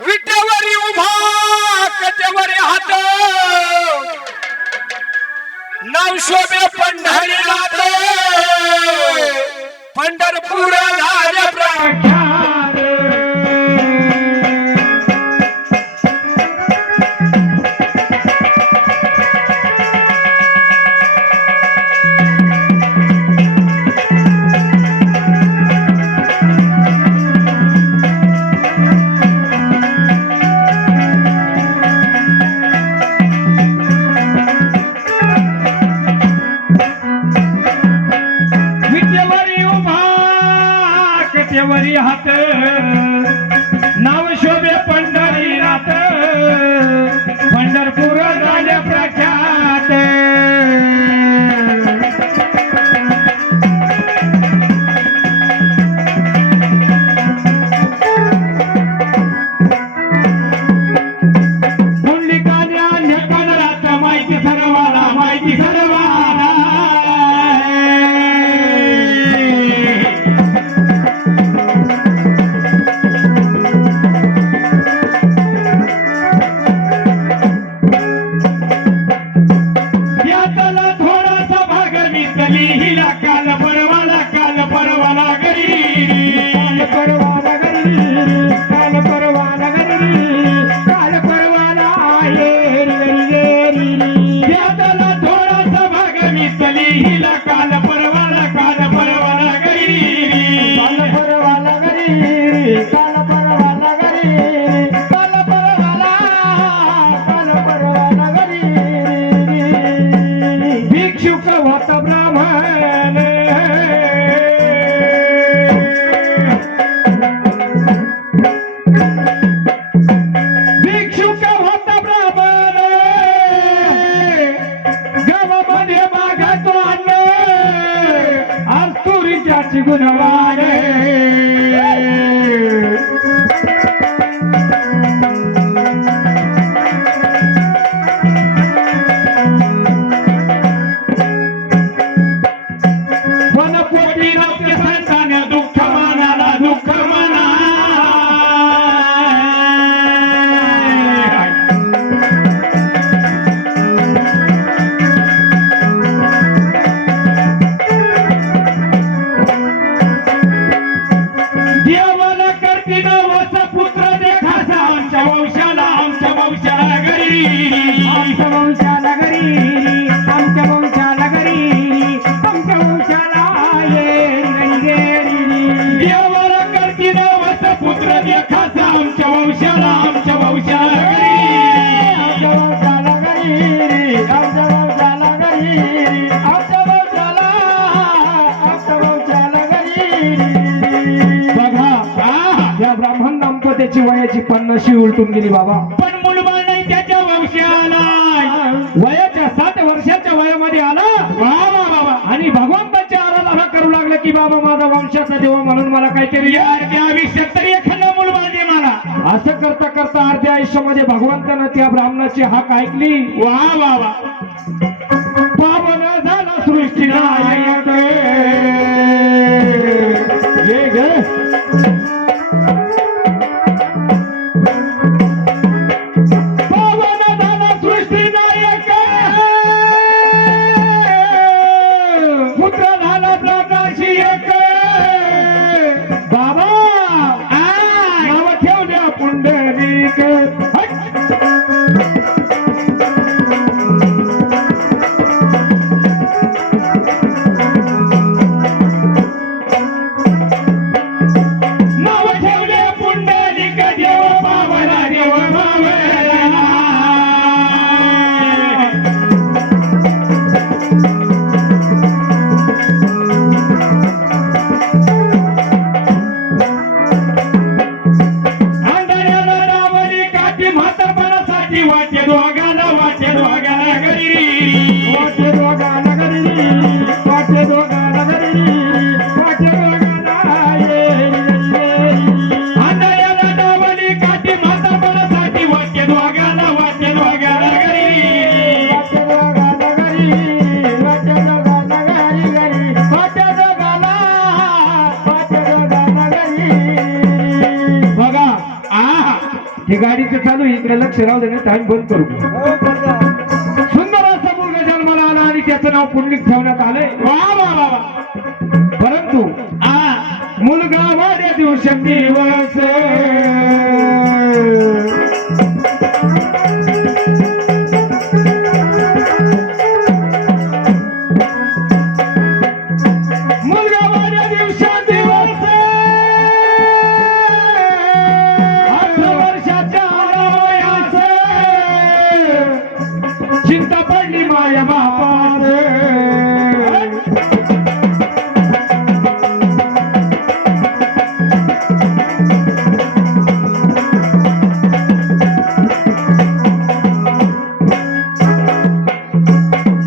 विटेवरी उभा कटेवरी हात नाव शोभे पंढरीनाथ पंढरपूर झाले प्रख्यात वरी हात नाव शोभे पंढरीनाथ पंढरपूर झाले प्रख्यात पुंडलिकाने अन्य कानरात माहिती सर्वाला माहिती सर्वाला हिला काल परवाला गरी काल परवाला यादला थोडासा भाग मिसली हिला काल परवाला गरी भिक्षुक होत ब्राह्मण भिक्षुक होत ब्राह्मण गावामध्ये मागतो अन्न आज तुरीच्याची गुणवान वनपोटी रौद्र संतान दुःख मानाला दुःख माना देवाला करती नवस पुत्र देखासा आमच्या वंशाला घरी आमच्या वंशाला घरी देवाला करती नवस पुत्र देखासा आमच्या वंशाला बघा या ब्राह्मण दाम्पत्याची वयाची 50 उलटून गेली बाबा पण मुलबाळ नाही त्याच्या वंशाला वयाच्या 7 वर्षाच्या वयामध्ये आला बाबा आणि भगवंताच्या आराधना करू लागला की बाबा माझा वंशाचा देव म्हणून मला काहीतरी आयुष्यात तरी एखादा मुलबाळ दे मला असं करता करता अर्ध्या आयुष्यामध्ये भगवंतानं त्या ब्राह्मणाची हाक ऐकली वा पावन झाला सृष्टी नायक पावन झाला सृष्टी नायक पुत्र झाला प्रकाशी एक बाबा नाव ठेवल्या पुंडलिक हे गाडीचं चालू आहे, इकडे लक्ष राहू दे नाही आम्ही बंद करू. सुंदर असा मुलगा जन्माला आला आणि त्याचं नाव पुंडलिक ठेवण्यात आलंय. वा वा वा वा. परंतु मुलगा वाड्या दिवस मुलगा वाड्या दिवस 18 वर्षाच्या वयास चिंता पडली माया बापास.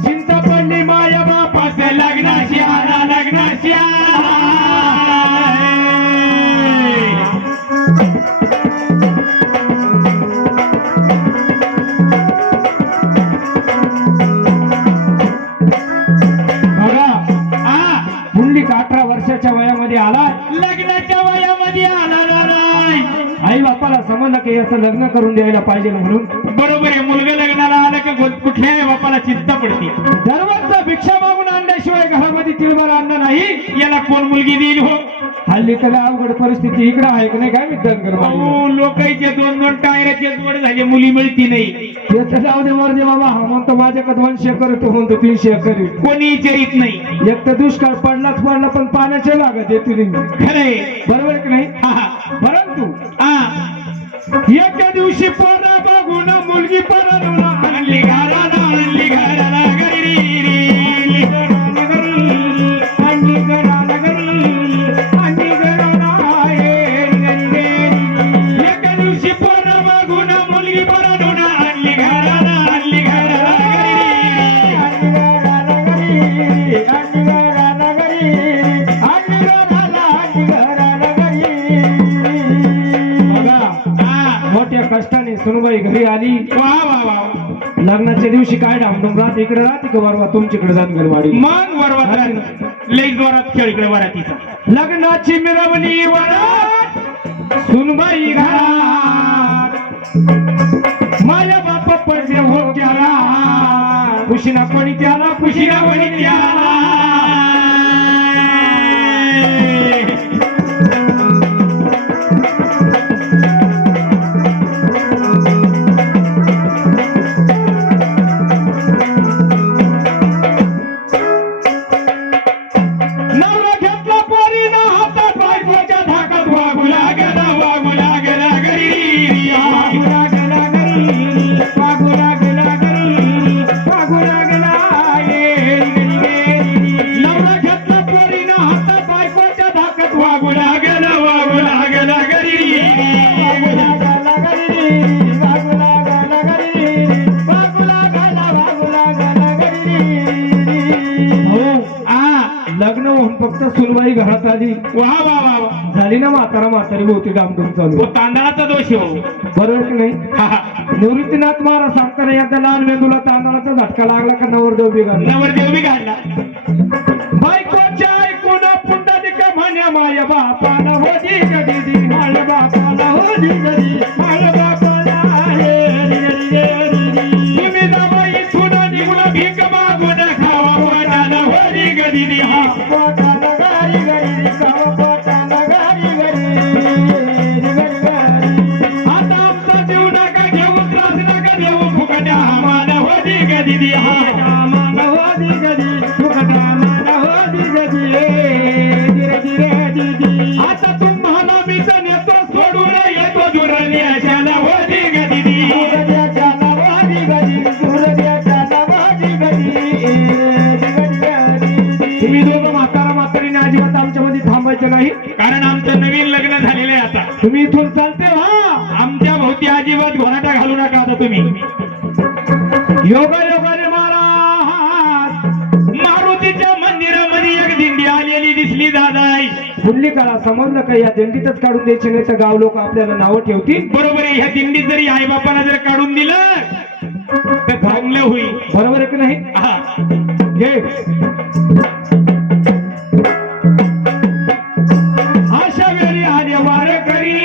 चिंता पडली माया बापास लग्नाची आला लग्नाची आला. बघा पुंडलिक 18 वर्षाच्या वयामध्ये आला, लग्नाच्या वयामध्ये आला नाही. आई बापाला समजलं की याचं लग्न करून द्यायला पाहिजे म्हणून बरोबर आहे. मुलगा लग्नाला आला की कुठल्याही बापाला चिंता पडते. दररोजचा भिक्षा मागून आणल्याशिवाय घरामध्ये तिळभर अन्न नाही. याला कोण मुलगी देईल हो? हल्ली त्याला अवघड परिस्थिती इकडे आहे की नाही काय मी दंगर अहो, लोकांचे 2-2 टायराचे जोड झाले, मुली मिळती नाही. जाऊ दे मर दे बाबा. हा म्हणतो माझ्याकडे 200 एकर, तो म्हणतो 300 एकर. कोणी विचारित नाही. एक तर दुष्काळ पडलाच पडला पण पाण्याचे लागत येते खरंय. बरोबर की नाही. परंतु एका दिवशी पोरा बघून मुलगी परत आणली घराला, आणली घराला घरी, आणली घराला घरी, आणली घराला एका दिवशी पोरा बघून मुलगी परत आणली घराला, आणली घराला घरी, आणली घराला घरी, आणली घराला घरी. बघा मोठ्या कष्टाने सुनबाई घरी आली. वा वा वा. लग्नाच्या दिवशी काय डामडुम राहते, इकडे राहते का वरवा तुमच्याकडे जानगरवाडी. मग वरवात लई जोरात खेळ इकडे वरातीचा. लग्नाची मिरवणी वरात सुनबाई घरात, माझ्या बापा पडले हो त्याला, खुशीना कोणी त्याला, खुशीना कोणी त्याला. नवरा घेतला पोरीनं हातात, बायकोच्या धाकात वागू लागला, वागू लागला घरी, वागू लागला घरी, वागू लागला घरी, वागू लागला नवरा घेतला पोरीनं हातात, बायकोच्या धाकात वागू लागला, वागू लागला घरी, वागू लागला घरी, वागू लागला घरी, वागू लागला, वागू लागला घरी. लग्न होऊन फक्त सुनबाई घरात आली. वा वा वा वा. झाली ना म्हातारी होती डामडुम चालू. तो तांदळाचा दोष आहे हो. बरोबर की नाही. हा, हा. निवृत्तीनाथ महाराज सांगताना एकदा लहान मेंदूला तांदळाचा झटका लागला का नवरदेव बिघडला. नवरदेव बी काढला. बायकोच्या ऐकून पुंडलिक म्हणे माया बापाला होती गदी, माया बापाला होती गदी, माया बापाला तुम्ही जाबाई इथून निघून भीक मागून खावा, पोटाला होती गदी, हा पोटाला गाडी गडी, खावा पोटाला गाडी गडी. आता आमचा जीव नका घेऊ, त्रास नका देऊ, फुकट्या आम्हाला होती गदी, हा आम्हाला होती गदी, फुकट्या आम्हाला होती गदी. आता तुम्हाला मी तर नेतो सोडून येतो जुरली अशाला होती गदी, तुम्ही दोघं म्हातारीने अजिबात आमच्यामध्ये थांबायचं नाही. कारण आमचं नवीन लग्न झालेलं आहे. आता तुम्ही इथून चालते व्हा. आमच्या भोवती अजिबात घोराटा घालू नका. आता तुम्ही योगायोगाने महाराज मारुतीच्या मंदिरामध्ये एक दिंडी आलेली दिसली दादाई. पुंडलिकाला समजलं का या दिंडीतच काढून द्यायची नाही तर गाव लोक आपल्याला नावं ठेवतील. बरोबर आहे. ह्या दिंडीत जरी आई बापाला जर काढून दिलं तर चांगलं होईल. बरोबर आहे की नाही. हा. घे अशा वेळी आले वारकरी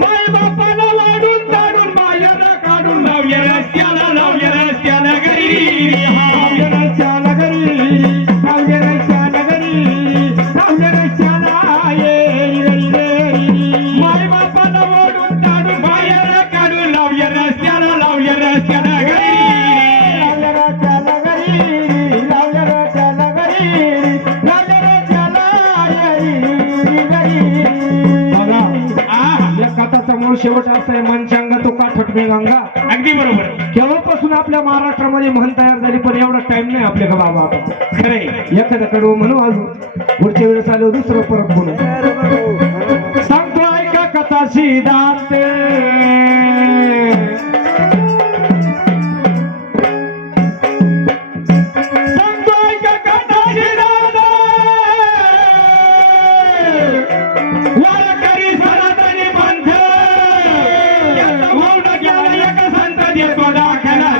माय बापाला वाढून ताडून मायाला काढून लावल्या रस्त्याला घरी लावल्या रस्त्याला घरी लावल्या रस्त्याला घरी लावल्या रस्त्याला ये माय बापाला वाढून ताडून मायाला काढून लावल्या रस्त्याला घरी लावल्या रस्त्याला घरी लावल्या रस्त्याला घरी लावल्या रस्त्याला घरी या कथाचा मूळ शेवट असा आहे, मनचंगा तो का ठटमे गंगा. अगदी बरोबर. केव्हापासून आपल्या महाराष्ट्रामध्ये म्हण तयार झाली, पण एवढा टाइम नाही आपल्या का बाबा. खरंय. एखादा कडवं म्हणू अजून, पुढच्या वेळेस आलो दुसरं परत म्हणू. सांगतो ऐका कथा सिद्धांते. सांगतो ऐका कथा सिद्धांते. वारकरी सनातनी पंथ याचा मौन गेला एका संत देतो दाखला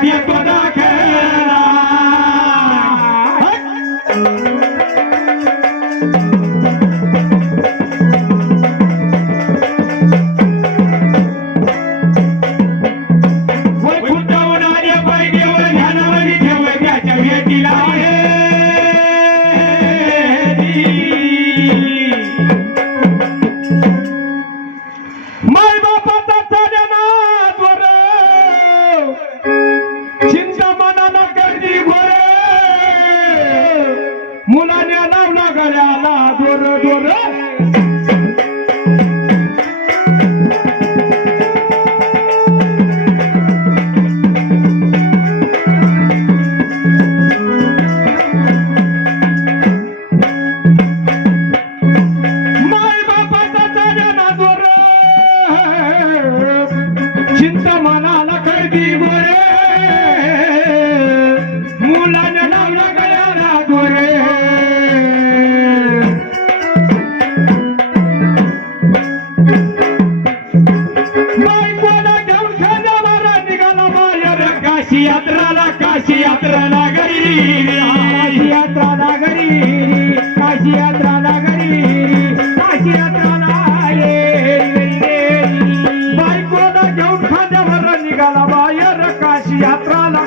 वैकुंठावरून आल्या पायदेवर ध्यानामध्ये ठेव त्याच्या भेटीला माय बापाचा चालनावर चिंता मनाला गर्दी घोर मुलाने लावला गळ्याला दोर माय बापाचा चालनावर चिंता मनाला गर्दी घोर मुलाने लावला गळ्याला दोर बायकोला घेऊन खांद्यावर निघाला बाहेर काशी यात्राला घरी काशी यात्राला घरी काशी यात्राला बायकोला घेऊन खांद्यावर निघाला बाहेर काशी यात्राला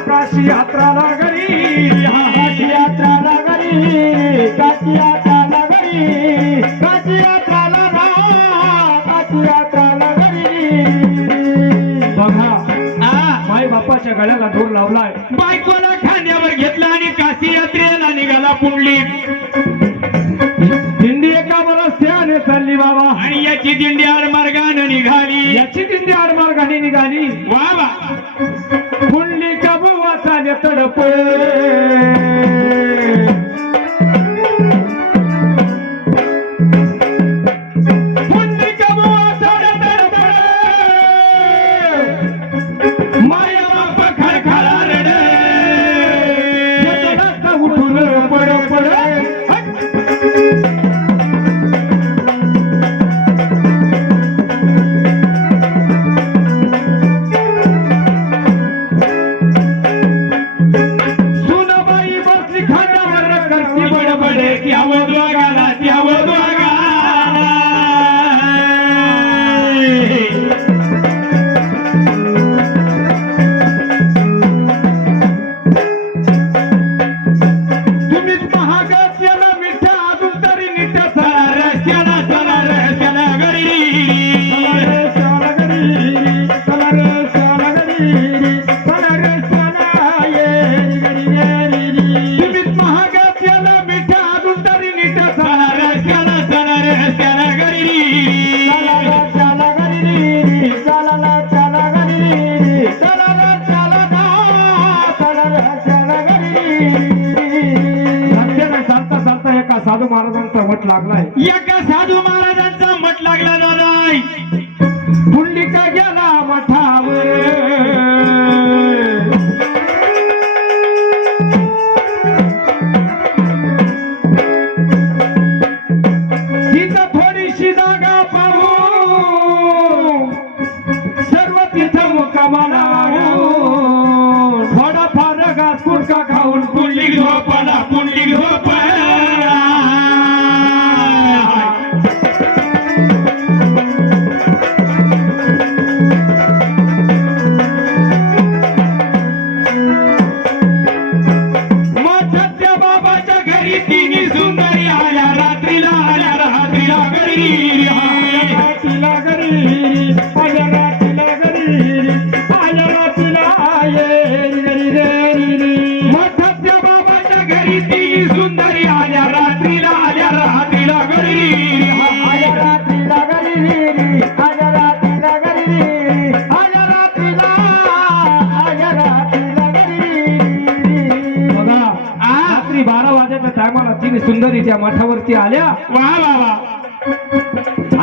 घरी काशी यात्राला घरी काशी यात्राला घरी काशी यात्राला घरी. बघा माय बापाच्या गळ्याला दोर लावलाय, बायकोला खांद्यावर घेतला आणि काशी यात्रेला निघाला पुंडलिक. दिंडी एका रस्त्याने चालली बाबा, आणि याची दिंडी आडमार्गाने निघाली. याची दिंडी आडमार्गाने निघाली. वा वा. पुंडलिक बुवा चाले तडप पुंडलिक बुवा चाले तडप माया बाप खळखळा रड उठून पड सुनाबाई बसली खांद्यावर करती बडबड त्यावर दोघाला तुम्हीच महाग केलं मिठा अजून तरी नीट चला रस्त्याला घरी तुम्हीच महाग केलं मिठा अजून तरी नीट चला रस्त्याला घरी चालता एका साधू महाराजांचा मठ लागलाय. एका साधू महाराजांचा मठ लागला दादा. पुंडलिक गेला मठावर तिथं थोडीशी जागा पाहू सर्व तिथं मुक्कामाला सुंदरी त्या मठावरती आल्या वा वा वा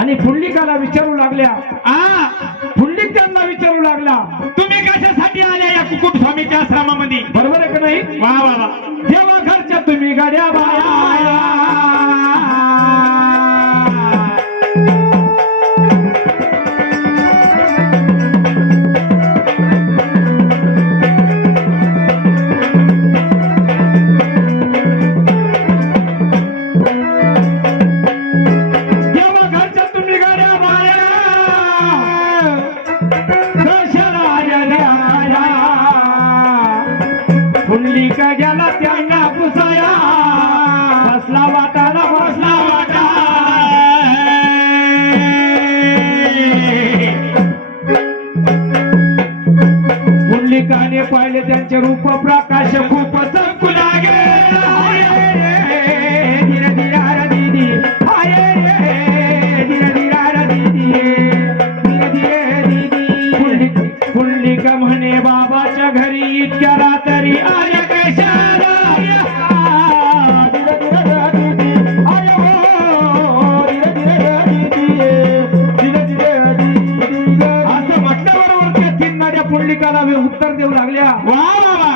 आणि पुंडलिकाला विचारू लागल्या. आ पुंडलिक त्यांना विचारू लागला, तुम्ही कशासाठी आल्या या कुकुट स्वामीच्या आश्रमामध्ये? बरोबर आहे का नाही? वा वा वा देवा घरच्या तुम्ही गाड्या बाया, देवा घरच्या तुम्ही गाड्या बाया, कशाला आल्या? पुंडलिका गेला त्यांना पुसाया, बसला वाटाला बसला वाटा. पुंडलिकाने पाहिले त्यांचे रूप प्रकाश खूप चमकू लागे. धीरे धीरे हर दीदी, धीरे धीरे हर दीदी, धीरे धीरे दीदी. पुंडलिका म्हणे बाबाच्या घरी इतक्या रात्री आल्या कशाला? धीरे धीरे दीदी, आय हो, धीरे धीरे दीदी, धीरे धीरे दीदी. असं म्हटल्याबरोबर त्या तीन नद्या पुंडलिकाला उत्तर देऊ लागल्या. वा वा वा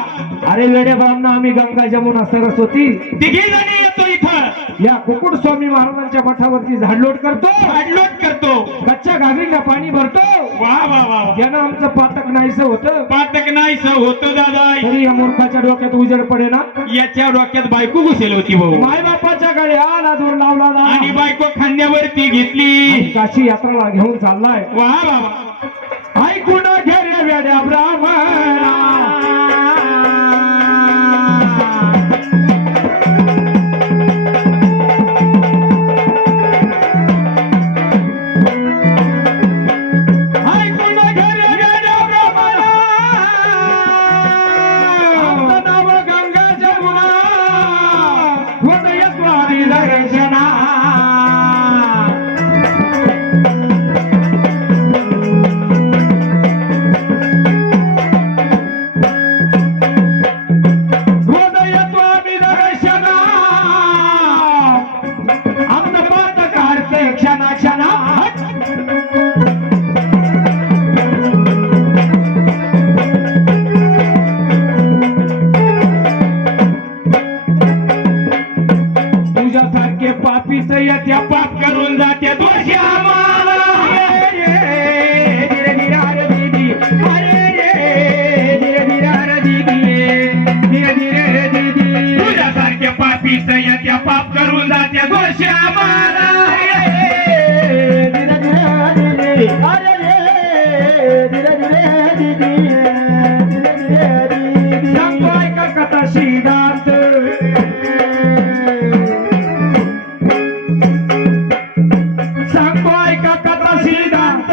अरे वेडे ब्राह्मण, आम्ही गंगा जमुना सरस्वती तिघी जणी येतो इथं, या कुकुट स्वामी महाराजांच्या मठावरती झाडलोट करतो, पाडलोट करतो. कच्च्या घागरीला पाणी भरतो. वा वा वा वा यानं आमचं पातक नाहीसं होतं. पातक नाही स होतं दादा. तरी या मूर्खाच्या डोक्यात उजेड पडे ना. याच्या डोक्यात बायको घुसेल होती भाऊ, माय बापाच्या गळ्याला दूर लावला ना. आणि बायको खांद्यावरती आणि घेतली. काशी यात्राला घेऊन चाललाय. वा वा वा ऐकून घे रे वेड्या ब्राह्मणा, ऐकून घे रे वेड्या ब्राह्मणा, आमचं नाव गंगा जमुना, हृदयद्वारी दर्शना. हृदयद्वारी दर्शना, आमचं पातक हरते क्षणा क्षणा. तुझ्यासारखे पापीच येत्या पाप करून जात्या दोषी आम्हाला. धीरे धीरे हर दीदी, धीरे धीरे हर दीदी, धीरे धीरे दीदी. तुझ्यासारख्या पापीच याच्या पाप करून जात्या दोषी आम्हाला. धीरे धीरे दीदी, धीरे धीरे दीदी, धीरे धीरे दीदी. सांगतो ऐका कथा सिद्धांत, सांगतो ऐका कथा सिद्धांत.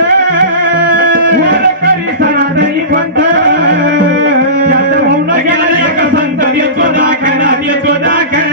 वर करी सनातनी पंथ, ज्यात होऊन गेला एक संत देतो दाखला, देतो दाखला.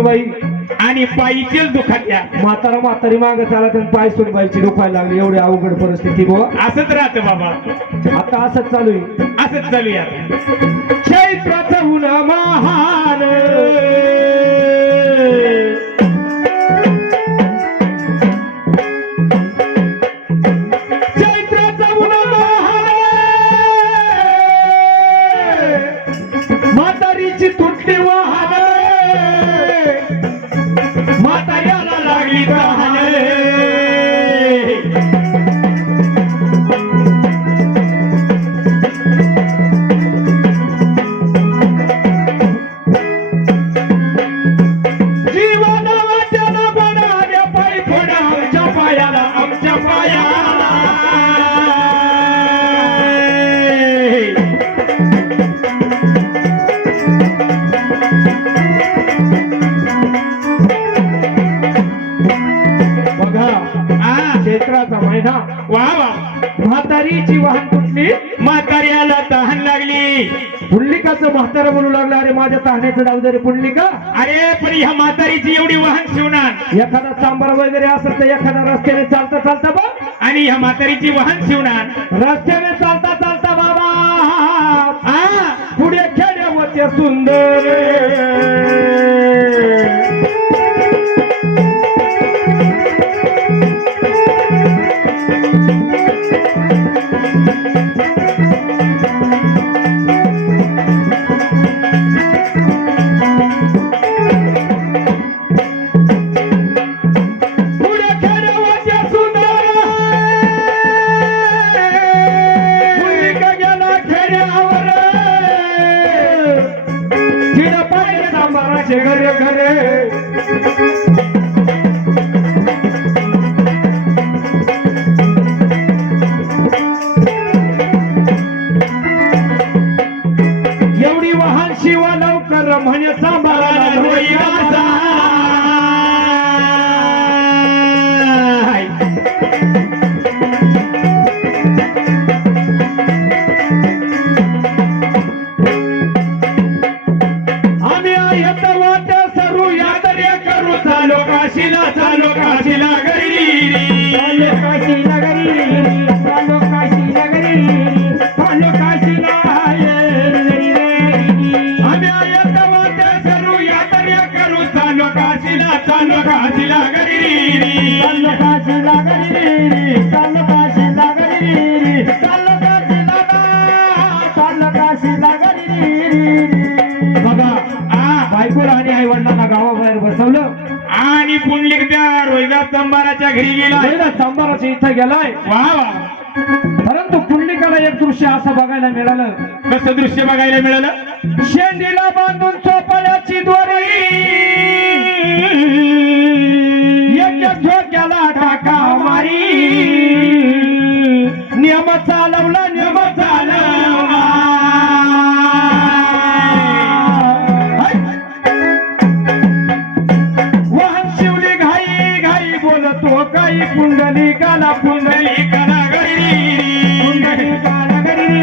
सुनबाई आणि पायीचेच दुखात्या. म्हातारी माग चालत आणि पाय सुनबाईची दुखायला लागली. एवढी अवघड परिस्थिती बुवा. असंच राहतं बाबा, आता असंच चालू आहे. असंच चालूया. चैत्राचं ऊन महान चैत्राचं ऊन महान म्हातारीची तुटली वाहन म्हाताऱ्याला लागली तहान. चैत्राचा महिना वा वा. म्हातारीची वाहन तुटली म्हाताऱ्याला तहान लागली. पुंडलिकाचं म्हातारं म्हणू लागलं अरे माझ्या तहाण्याचं डाव दे रे पुंडलिका. अरे पण ह्या म्हातारीची एवढी वाहन शिवणार एखादा चांबार वगैरे असेल तर एखादा रस्त्याने चालता चालता बघ आणि ह्या म्हातारीची वाहन शिवणार. रस्त्याने चालता चालता बाबा पुढे खेड्या होते सुंदर घरे घरे एवढी वाहन शिवा लवकर म्हणेचा चालो काशीला गरी चालो काशीला गरी चालो काशीला गरी चालो काशीला आम्ही येत वाटे सरू यात्रा करू. चालो काशीला गरी चालो काशीला गरी चालो काशीला गरी चालो काशीला गरी. बघा बायकोला आणि आई वडिलांना गावाबाहेर बसवलं आणि पुंडलिक त्या रोहिदास चंबाराच्या घरी गेला. सांबाराच्या इथं गेलाय. वा वा. परंतु पुंडलिकाला एक दृश्य असं बघायला मिळालं. कसं दृश्य बघायला मिळालं? शेंडीला बांधून चोपाळ्याची दोरी एक झोक्याला टाका मारी नियम चालवला वाहन शिवली घाई घाई बोलतो काही पुंडलिकाला पुंडलिकाला गरी पुंडलिकाला गरी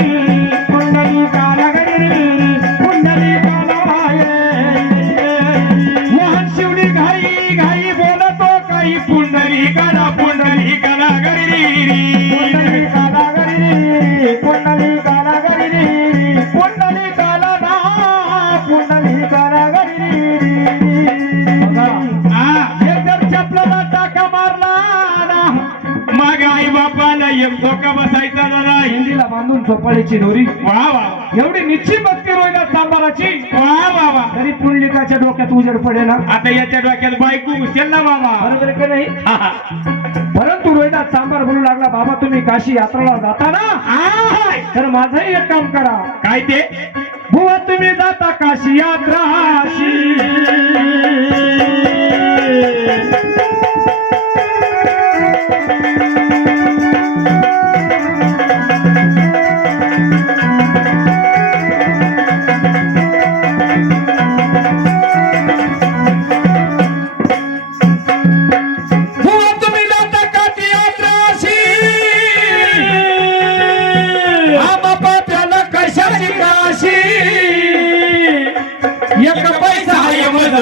वाहन शिवली घाई घाई बोलतो काही पुंडलिकाला गरी चपला टाका मारला मग आई बापाला एक धोका बसायचा जरा हिंदीला बांधून चोपाळीची दोरी. वा वा. एवढी निश्चित भक्ती रोहिला सांबाराची वा बाबा. तरी पुंडलिकाच्या डोक्यात उजेड पडेल. आता याच्या डोक्यात बायको घुसेल ना बाबा. बरोबर की नाही? परंतु रोहिदास सांबार बोलू लागला बाबा तुम्ही काशी यात्रेला जाता ना तर माझंही एक काम करा. काय ते? बुवा तुम्ही जाता काशी यात्रा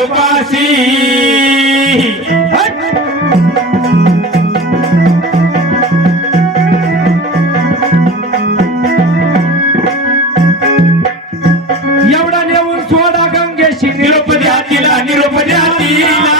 उपाशी एवढा नेऊन सोडा गंगेशी निरोप द्या तिला निरोप द्या तिला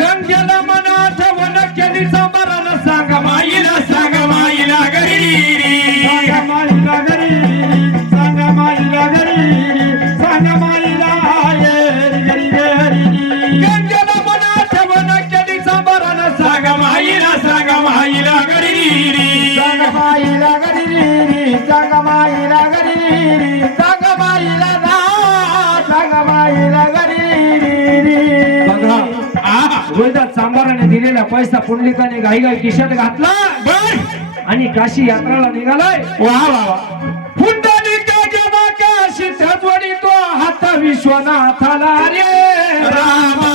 गंगेला मना आठवण केली सांबारानं सांगा माईला सांग माईला घरी सांगा माईला घरी सांगा माईला घरी सांगा माईला घरी गंगेला मना आठवण केली सांबारानं सांग माईला सांग माईला घरी सांगा माईला घरी सांगा माईला घरी सांगा माईला ना सांगा माईला घरी बघा गोविंदात सांबाराने दिलेला पैसा पुंडलिकाने घाई घाई खिशात घातला बर आणि काशी यात्राला निघालाय वा वा वा पुंडलिका गेला काशी जोडी तो हात विश्वनाथाला रे रामा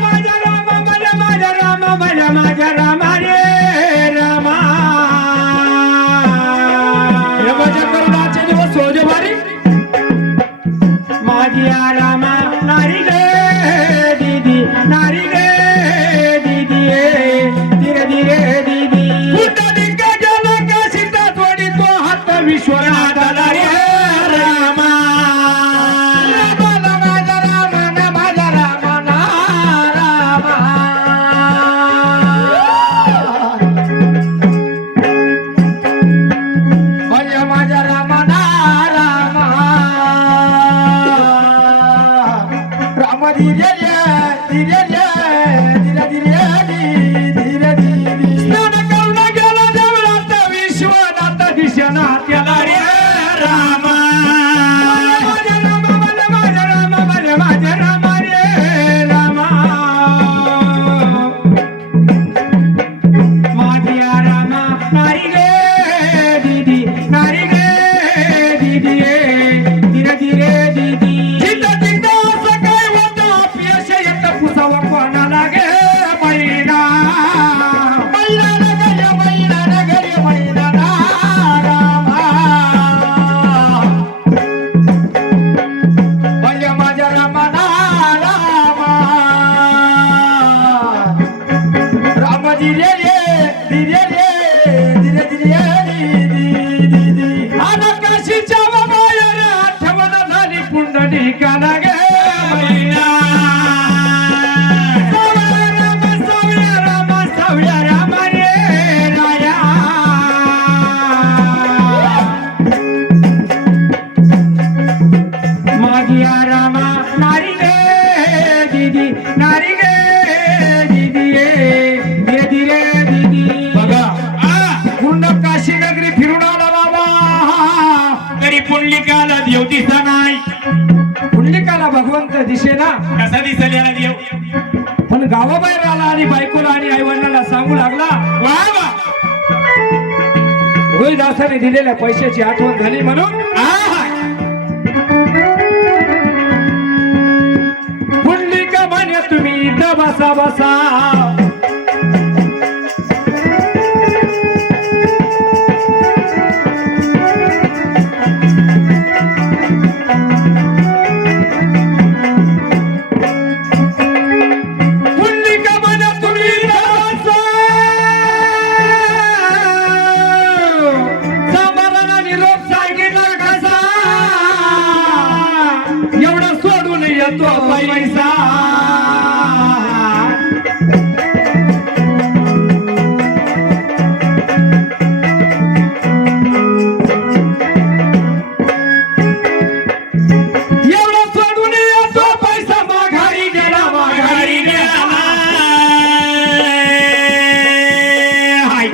माझ्या रामा माझ्या रामा माझ्या रामा रे रामा हे माझ्या करुणाचे दिवस सोजे भारी माझी रामा नारी गे दीदी नारी गे दीदी धीरे धीरे दीदी पुंडलिका गेला काशी जोडी तो हात विश्वनाथाला रे रामा माझ्या रामा माझ्या रामा रामा माझ्या रामा रामा राम धीरे धीरे धीरे धीरे धीरे धीरे स्नान करून गेला देवळात विश्वनाथ दिशेना त्याला रे रामा माझ्या रामा माझ्या रामा माझ्या रामा रे रामा माझी रामा नारी गे दीदी नारी गे दीदी धीरे धीरे दीदी जिंदा जिंदा असं काय होतं अपयश येतं पुसावा कोणाला गे मैना मैना नगर मैना नगर मैना रामा म्हणजे माझ्या रामा रामा राम धीरे धीरे धीरे धीरे काशीच्या बाहेर आठवण झाली पुंडलिकाला गे मैना सावळ्या राम रे राया माझी रामा नारी गे दीदी नारी गे दीदी धीरे धीरे दीदी बघा पूर्ण काशी नगरी फिरून आला बाबा तरी पुंडलिकाला देव दिसा नाही पुंडलिकाला भगवंत दिसेना कसा दिसेल याला देव पण गावाबाहेर आला आणि बायकोला आणि आईवडिलांना सांगू लागला वा वा रोहिदासाने दिलेल्या पैशाची आठवण झाली म्हणून पुंडलिका म्हणे तुम्ही इथं बसा बसा पुंडलिका म्हणे तुम्ही इथं बसा सांबाराला निरोप सांगितला कसा एवढं सोडून येतो पैसा एवढं सोडून येतो पैसा माघारी गेला माघारी गेला हाय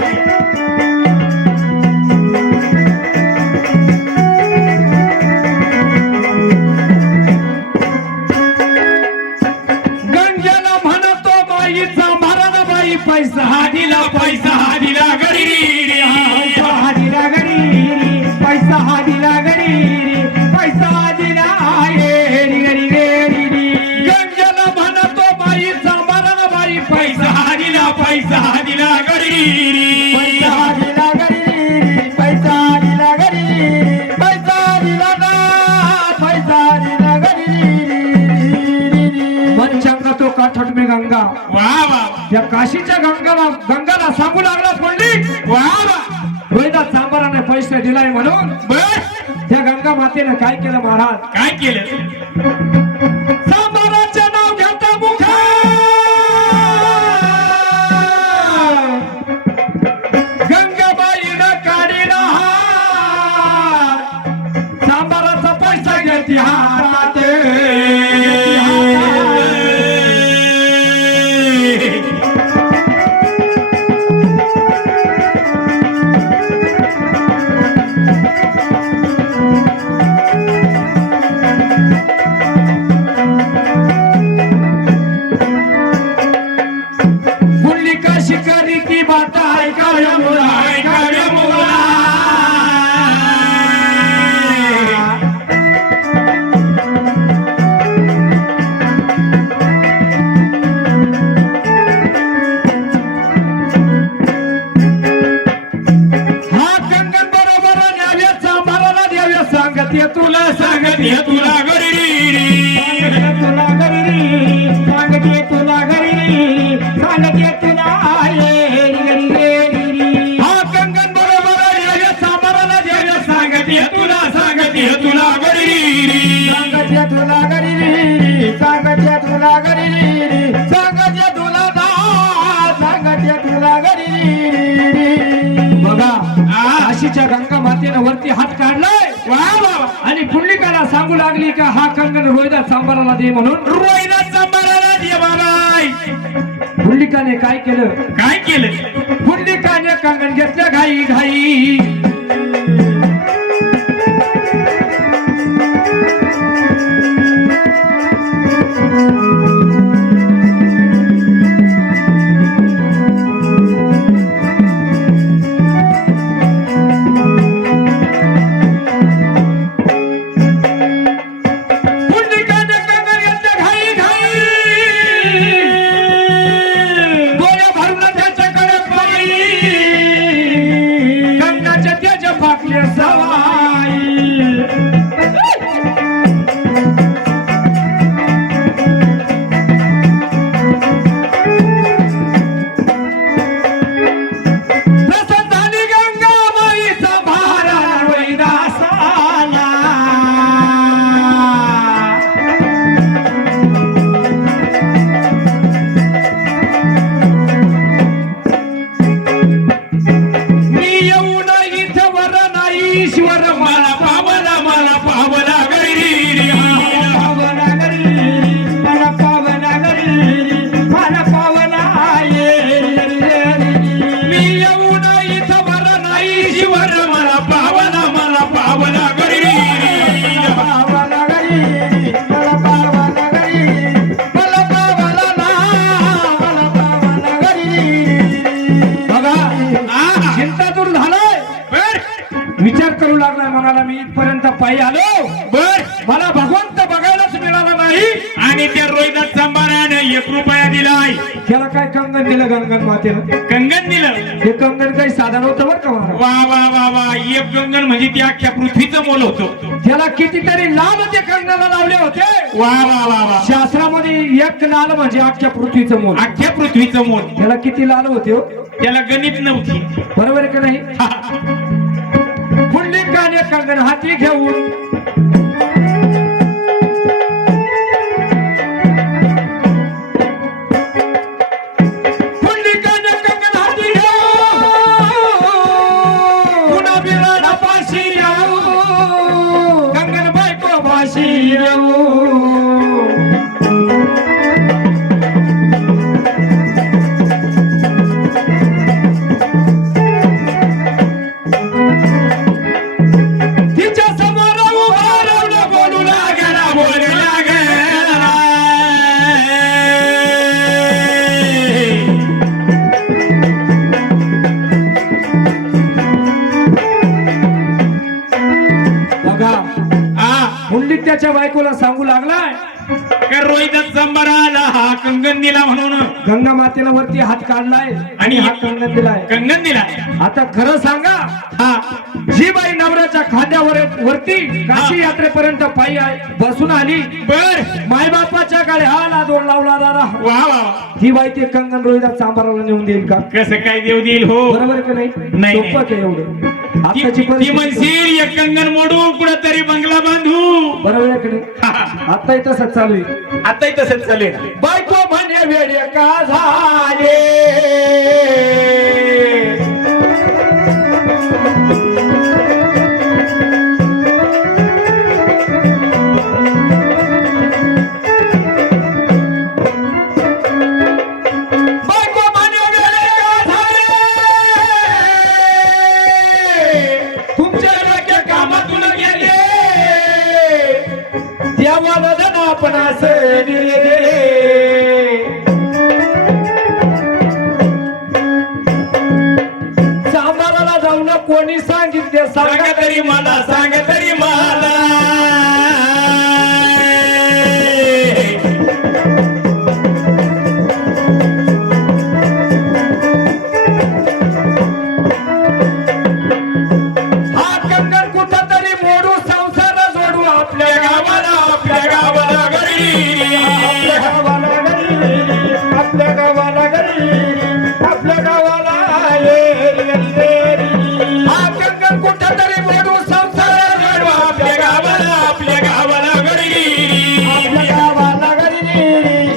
त्या काशीच्या गंगाला सांगू लागला पंडित वा रोहिदास चांबाराने पैसे दिलाय म्हणून बर त्या गंगा मातेनं काय केलं महाराज काय केलं चांबाराचे नाव घेता मुखा गंगाबाईनं काढीला हार चांबाराचा पैसा घेती हातात मुरली का शिकारी की बात ऐकाव्या मुला ऐकाव्या मुला हा गंगन बरोबर न्याव्या चांबाराला द्याव्या सांगते तुला सांगते तुला तुला घरी सांगते तुला घरी सांगते तुला हा गंगन बरोबर न्याव्या चांबाराला द्याव्या सांगते तुला सांगते तुला घरी सांगते तुला घरी सांगते तुला घरी सांगते तुला सांगते तुला घरी बघा काशीच्या गंगा मातेनं वरती हात काढलाय वा वा आणि पुंडलिकाला सांगू लागली का हा कंगन रोहिदास चांबाराला दे म्हणून रोहिदास चांबाराला दे बाबाई पुंडलिकाने काय केलं काय केलं पुंडलिकाने कंगन घेतलं घाई घाई पुंडलिकाने कंगन घेतलं घाई घाई डोळे भरून त्याच्याकडे पाहिली कंगनाचे तेज फाकले सवाई प्रसन्न झाली गंगाबाईचा भारा रोहिदासाला मी येऊ नाही इथं वर नाही ईश्वर मला पावला घरी पावला घरी मला पावला घरी मला पावला मी येऊ नाही इथं वर नाही ईश्वर मला पावला घरी पावला घरी मला पावला घरी मला पावला मला पावला घरी बघा चिंता दूर झालाय बर विचार करू लागला मनाला मी इथपर्यंत पायी आलो बर मला भगवंत बघायलाच मिळाला नाही आणि त्या रोहिदास चांबाराने 1 रुपया दिलाय त्याला काय कंगन दिलं गंगन मातेनं कंगन दिलं हे कंगन काही साधारण होतं बरं का महाराज वा वा वा वा एक कंगन म्हणजे ती अख्ख्या पृथ्वीचं मोल होतं त्याला कितीतरी लाल ते कंगनाला लावले होते वा वा वा वा शास्त्रामध्ये एक लाल म्हणजे अख्ख्या पृथ्वीचं मोल अख्ख्या पृथ्वीचं मोल त्याला किती लाल होते हो त्याला गणित नव्हती बरोबर आहे का नाही हा. पुंडलिकाने कंगन हाती घेऊन पुंडलिकाने कंगन हाती घेऊन पुन्हा बिराला पाशी येऊ कंगन बायको पाशी येऊ तिच्या समोर उभा राहून बोलू लागला बघा पुंडित त्याच्या बायकोला सांगू लागलाय का रोहिदास चांबाराला हा कंगन दिला म्हणून गंगा मातेला वरती हात काढलाय आणि हा कंगन दिलाय कंगन दिला आता खरं सांगा हा जी बाई नवऱ्याच्या खांद्यावर वरती काशी यात्रेपर्यंत पायी बसून आली. बर मायबापाच्या गळ्याला दोन लावला दादा. वा वा ही बाई ते कंगन रोहिदास चांबाराला नेऊन देईल का? कसं काय देव देईल हो बरोबर आहे की नाही? नाही. सोपं आहे एवढं. ती आताची ती परिस्थिती म्हणशील एक कंगन मोडून कुठंतरी बंगला बांधू बरोबर आहे की नाही? आताही तसंच चालू आहे. आताही तसंच चालेल. बायको म्हणे वेडे का झाले बायको म्हणे वेडे का झाले तुमच्या डोक्या कामातून गेले देवाला जण आपण असं दिले सांबाराला जाऊन कोणी सांगितले सांगा तरी मला सांगा तरी मला हा कंगन कुठं तरी मोडू संसार जोडू आपल्या गावाला घरी आपल्या गावाला घरी आपल्या गावाला घरी आपल्या गावाला हा कंगन कुठं तरी मोडू संसार जोडू आपल्या गावाला घरी आपल्या गावाला घरी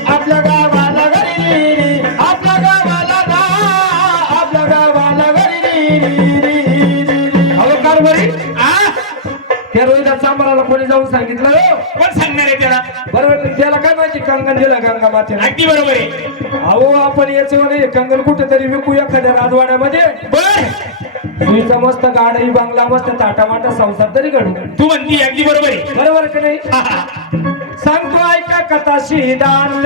आपल्या गावाला घरी आपल्या गावाला ना आपल्या गावाला घरी अहो कारभारी त्या रोहिदास सांबाराला कोणी जाऊन सांगितलं हो? कोण सांगणार आहे त्याला बरोबर त्याला काय माहिती कंगन दिलं गंगा मातेला अगदी बरोबर आहे. अहो आपण याचं म्हणे कंगन कुठेतरी विकू एखाद्या राजवाड्यामध्ये बर सुईचा मस्त गाडी बांगला मस्त ताटामाटा संसार तरी घडू तू म्हणती अगदी बरोबर आहे. बरोबर की नाही हा, हा. सांगतो ऐका कथा शिदान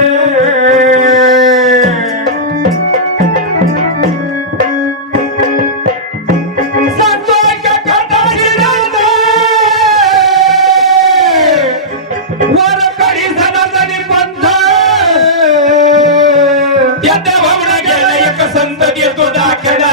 सांगतो ऐका कथा शिदान वर करी धनाधनी पंथ त्या भावना गेला एक संत देतो दाखला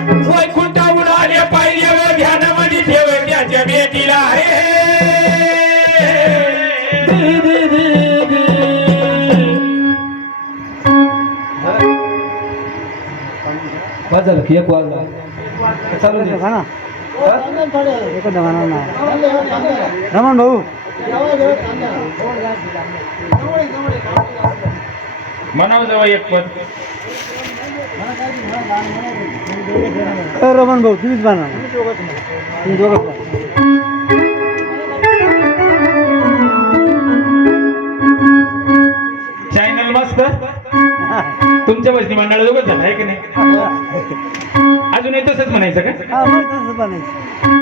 वैकुंठाहून आले पाहिजे व ध्यानामध्ये ठेव त्याच्या भेटीला वाजल की एक वाजला चालू दे. रमण भाऊ म्हणावं जवळ एक पद रमण भाऊ तुम्हीच बांधा तुम्ही दोघं चॅनल मस्त तुमच्या बसनी मंडळ दोघच झालं आहे की नाही अजूनही तसंच म्हणायचं का हा मग तसंच बांधायचं